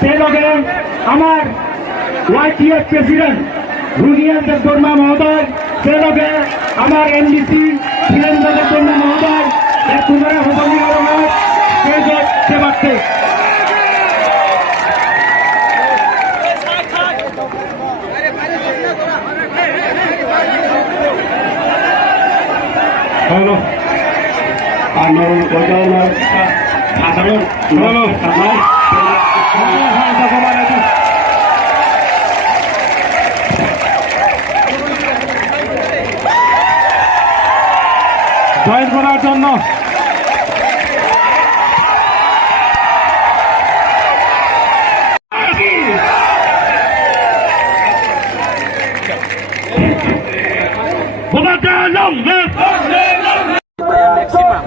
সেই লগে আমার YTF প্রেসিডেন্ট রুনিয়ান দেববর্মা মহোদয়, সেই লগে আমার NDC বীরেন্দ্র দেববর্মা মহোদয়, তোমার হবলীকরণ সেই সেবার্থে জয়েন করার জন্য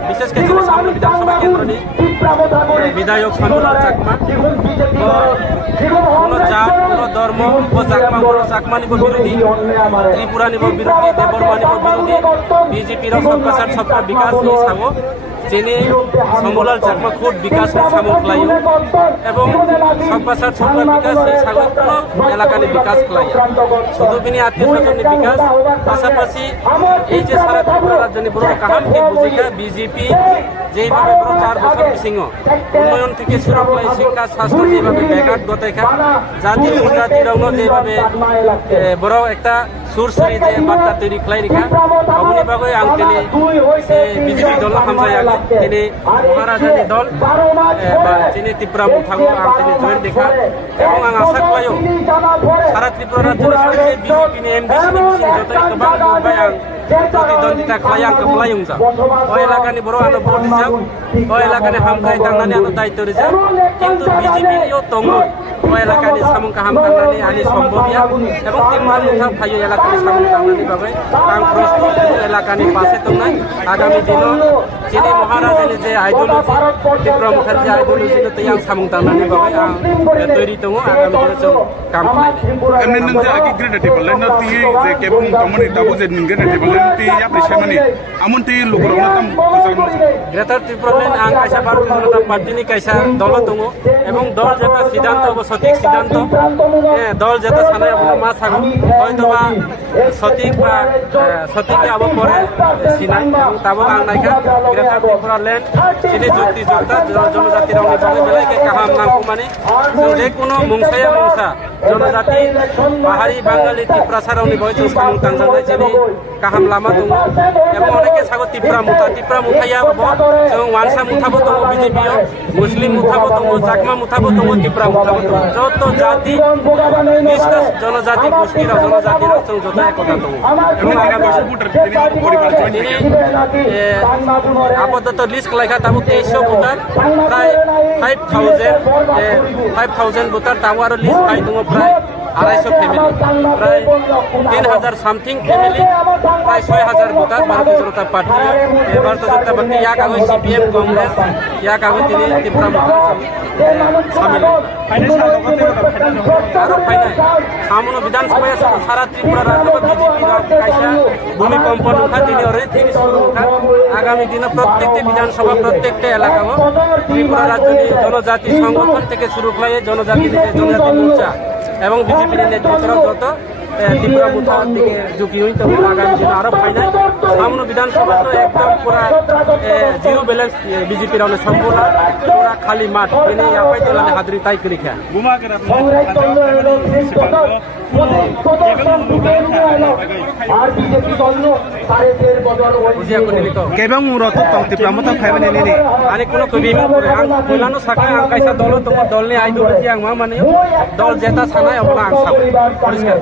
বিশেষ করে সামনে বিধানসভা কেন্দ্রটি বিধায়ক সম্মেলন চাকমা কোনো জাত কোনো ধর্ম ও চাকমা বড় চাকমা নিব বিরোধী ত্রিপুরা নিব বিরোধী দেববর্মা নিব বিরোধী বিজেপির সবকা সাথ সবকা বিকাশ নিয়ে সাব যেনে সম্বলাল চাকমা খুব বিকাশ সামন খাইও এবং সবকা সাথ সবকা বিকাশ নিয়ে সাব কোনো এলাকার বিকাশ খাইয়া শুধু বিনি আত্মীয় স্বজনের বিকাশ পাশাপাশি এই যে সারা ত্রিপুরা রাজ্যনি বড় কাহামকে বুঝিকা বিজেপি যেইভাবে বড় 4 বছর সিংহ উন্নয়ন থেকে শুরু করে শিক্ষা স্বাস্থ্য যেভাবে ব্যাঘাত ঘটাইখা জাতি উপজাতি রঙ যেভাবে বড় একটা সুরসুরি যে বার্তা তৈরি খাই রেখা অবনি ভাবে আং তিনি বিজেপি দল হামজাই আগে তিনি মহারাজানি দল বা তিনি ত্রিপুরা মুথাগো আং তিনি জয়েন দেখা এবং আং আশা খাইও সারা ত্রিপুরা রাজ্যের সাথে বিজেপি নি এমডিসি যতই গোबां नुबाय आं प्रतिद्वंदिता खालाय आंखौ खालायुंजा ओ एलाकानि बर' आनो भोट रिजाब ओ एलाकानि हामथाय दांनानै आनो दायित्व रिजाब किन्तु बिजेपि यो दङो ओ एलाकानि सामुंखा हामथांनानै आनि सम्भबिया एबं त्रिपुरा मुथा फायो एलाकानि सामुं दांनानै बाबै आं प्रस्तुत एलाकानि पासे दंनाय आगामी दिनाव जिनि महाराजानि जे आइडियोलजि त्रिपुरा मुथानि जे आइडियोलजि तै आं सामुं दांनानै बाबै आं तैरि दङ आगामी दिनाव जों काम खालायनाय एमने नों जे आगि ग्रेड टेबल न ति जे केबं कमनि दाबो जे निंगे टेबल ति या प्रेसामनि आमुन ति लोगरावनो तम ग्रेटर त्रिपुरालेण्ड आं कायसा भारतीय जनता पार्टीनि कायसा दल दङ एबं दल जेता सिद्धांत सठिक सिद्धांत दल जेता सानाय अब मा सागो हयतोबा सठिक बा सठिक अब परे सिनाय ताबो आं नायखा ग्रेटर त्रिपुरालेण्ड जिनि जुक्ति जुक्ता जनजाति रावनि बागै बेलायके काहाम नांगौ माने जों जे कोनो मुंसाया मुंसा जनजाति पाहाड़ी बांगाली टिप्रासा रावनि बागै जों सामुं दांजानाय जिनि काहाम लामा दङ एबं अनेके सागो टिप्रा मुथाया जों वानसा मुथाबो दङ बिजेपियाव मुस्लिम मुथाबो दङ चाकमा मुथाबो दङ टिप्रा मुथाबो दङ যত জাতি নিষ্ঠ জনজাতি গোষ্ঠীর জনজাতির जों যত একতা দङ আপাতত লিস্ট লেখা তাবো 2300 ভোটার প্রায় 5000 ভোটার তাবো আরো লিস্ট পাই দङ প্রায় 250 ফ্যামিলি প্রায় 3000 সামথিং ফ্যামিলি প্রায় 6000 ভোটার ভারতীয় জনতা পার্টি ভারতীয় জনতা পার্টি या कागज CPM कांग्रेस या कागज তিনি ত্রিপুরা মুথা সামিল আরো ফাইনাল সামনো বিধানসভায় সারা ত্রিপুরা রাজ্য বিজেপি কাইসা ভূমিকম্প নুখা তিনি অরে তিনি শুরু নুখা আগামী দিনে প্রত্যেকটি বিধানসভা প্রত্যেকটা এলাকা ত্রিপুরা রাজ্যের জনজাতি সংগঠন থেকে শুরু করে জনজাতি মোর্চা এবং বিজেপির নেতৃত্ব যত ত্রিপুরা মুথার দিকে ঝুঁকি হইতে হবে আগামী দিনে আরো ফাইনাল সামনে বিধানসভা তো একদম পুরা জিরো ব্যালেন্স বিজেপির অনেক সম্পূর্ণ পুরা খালি মাঠ এনে আপাই তোলানে হাতুড়ি তাই করে খেয়া केबं मुरत तंग त्रिपुरा मुथा फायबानि नि आने कोनो कबि आं कइलानो साखा आं कायसा दल दङ दलनि आइडियोलजि आं मा माने दल जेता सानाय अबला आं साब परिष्कार